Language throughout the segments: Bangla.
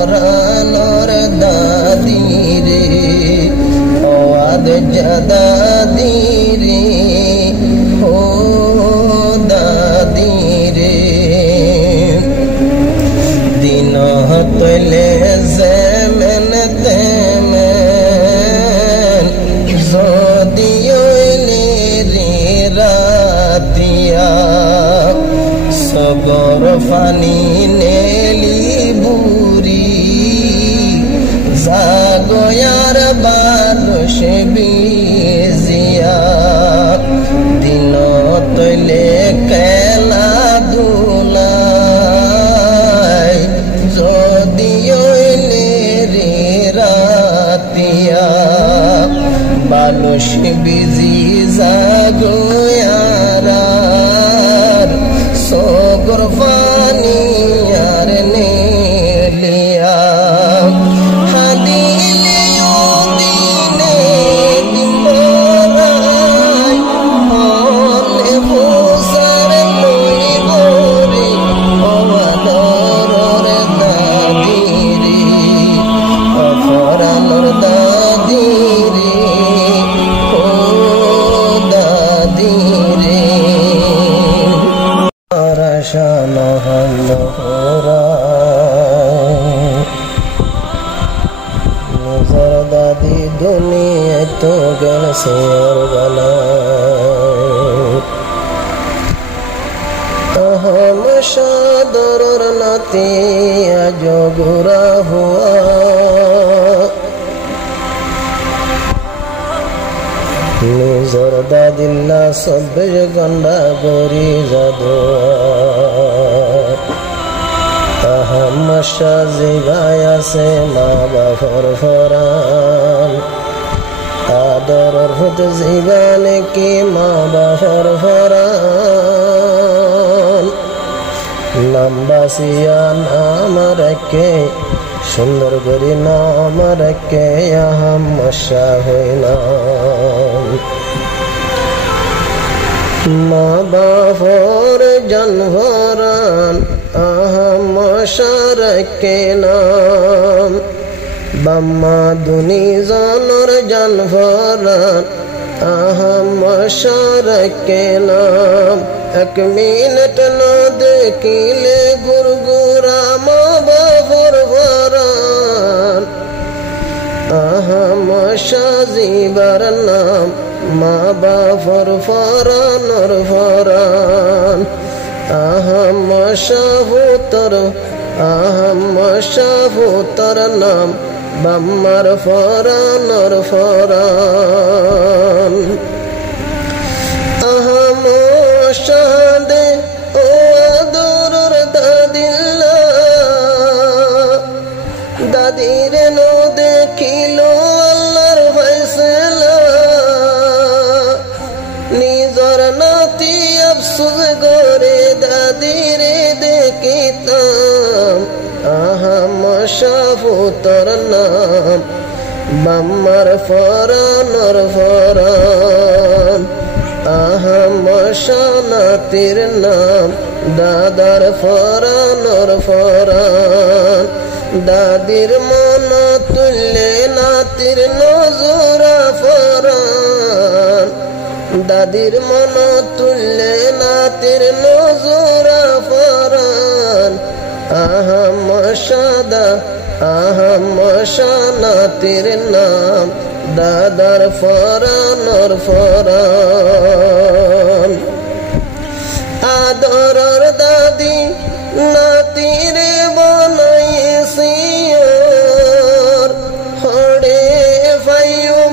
ফরানোর দাদি রে আওয়াজ দাদি রে ও দাদি রে দিন হতলে যেমেন তেমেন যদিও রে রাতিয়া সগর ফানি নেলি বুড়ি জাগয়ার বালস বিজিয়া দিন তৈলে খেলা দুলাই যদিও রে রাতিয়া বালস বিজি জাগয়ার সগর ফানি আর নেলিয়া হাদিলে দিনে দিমরাই মনে ভোসার লইব রে অবাদর দাদি রে অফরানোর দাদি রে ও দাদি রে নিজর দাদি দুনিয়া তো গেল শের গলায় আহম সাদর নাতি আজ গুরা হুয়া নিজর দাদিল্লা সব্বিশ গন্ডা গরি জাদুয়া আহমশা জিগায় আছে মা বাবার ফরান আদরের ভূত জিগানে কি মা বাবার ফরান নামবাসিয়া নাম রেখে সুন্দর করি নাম রেখে আহমশা হইলাম মা বাবার জন্মরান আহমশা রেখে নাম বাম্মা দুনি জানর জন্মরান আহমশা রেখে নাম এক মিনিট না দেখিলে গুরগুরা মা বাবার ফরান আহমশা জিবার নাম মা বাবার ফরানোর ফরান আহমশা ভূতর নাম বাম্মার ফরানোর ফরান আহমশা দে ও আদরের দাদিল্লা দাদির নো দেখিল আল্লাহর ফয়সালা নিজর নাতি আফসোস করে দাদির দেখিতাম আহমশা ভূতর নাম বাম্মার ফরানোর ফরান আহমশা নাতির নাম দাদার ফরানোর ফরান দাদির মন তুললে নাতির নজরা ফরান দাদির মন তুললে নাতির নজরা ফরান আহমশা নাতির নাম দাদার ফরানোর ফরান আদরের দাদি নাতিরে বনাইছি হড়ে ফাইম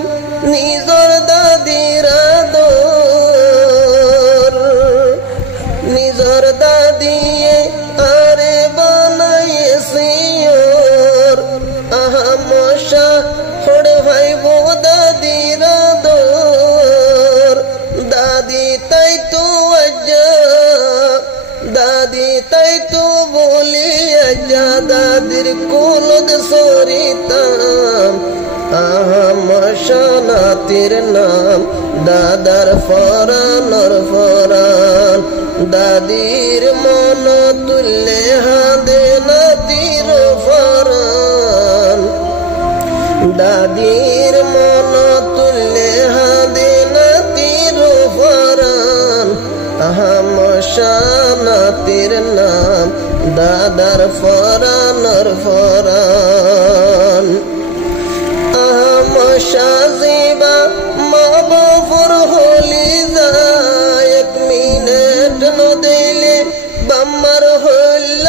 নিজর দাদির আদর নিজর দাদিয়ে আরে বনাইছি আহমশা হড়ে ভাইব দাদির আদর দাদি তাই তো দাদি তাই তো বলি আজ্জা দাদির কুলদ সরিতাম আহমশা নাতির নাম দাদার ফরানোর ফরান দাদির মন তুললে হাদে নাতির ফরান দাদির মন তুললে হাদে নাতির ফরান আহামশা নাতির নাম দাদার ফরানর ফরান আহামশা জিবা মা বাবুর হলি যায় এক মিনিট নদিলে বাম্মার হইল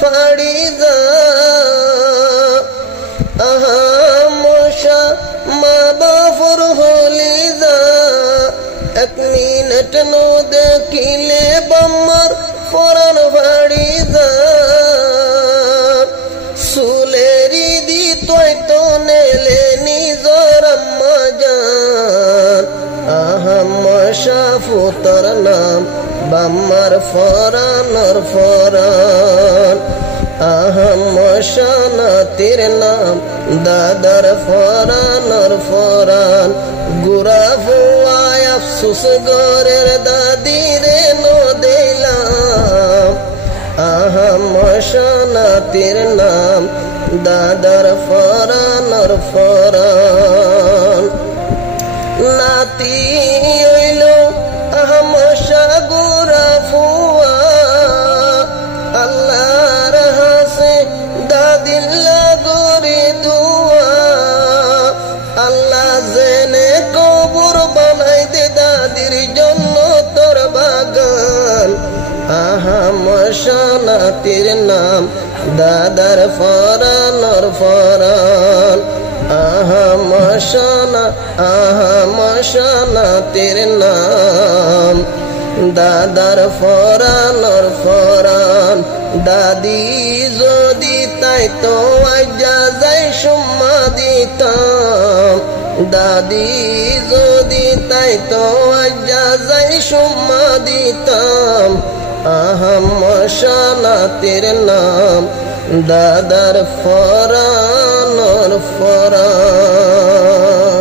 ফাড়ি যা আহামশা মা বাবুর হলি যা এক মিনিট নো দেখিলে বাম্মার ফরান ফাড়ি যা সুলেরি দি তোই তো নেলে নিজর আম্মা জান আহামশা ফুতর নাম বাম্মার ফরানর ফরান আহামশা নাতির নাম দাদার ফরানর ফরান গুরা ফুয়ায় আফসুস গরের দাদিরে নো দিলাম আহামশা নাতির নাম দাদার ফরানর ফরান নাতি হইল আহামশা গুরা ফুয়া আল্লাহর হাসে দাদিল্লা গরি দুয়া আল্লাহ জেনে কবর বানাই দে দাদির জন্য তোর বাগান আহামশা নাতির নাম দাদার ফরানর ফরান আহামশা নাতির নাম দাদার ফরানর ফরান দাদি যদি তাই তো আজ্জা যাই সুম্মা দিতাম দাদি যদি তাই তো আজ্জা যাই সুম্মা দিতাম আহামশা নাতির নাম দাদার ফরানর ফরান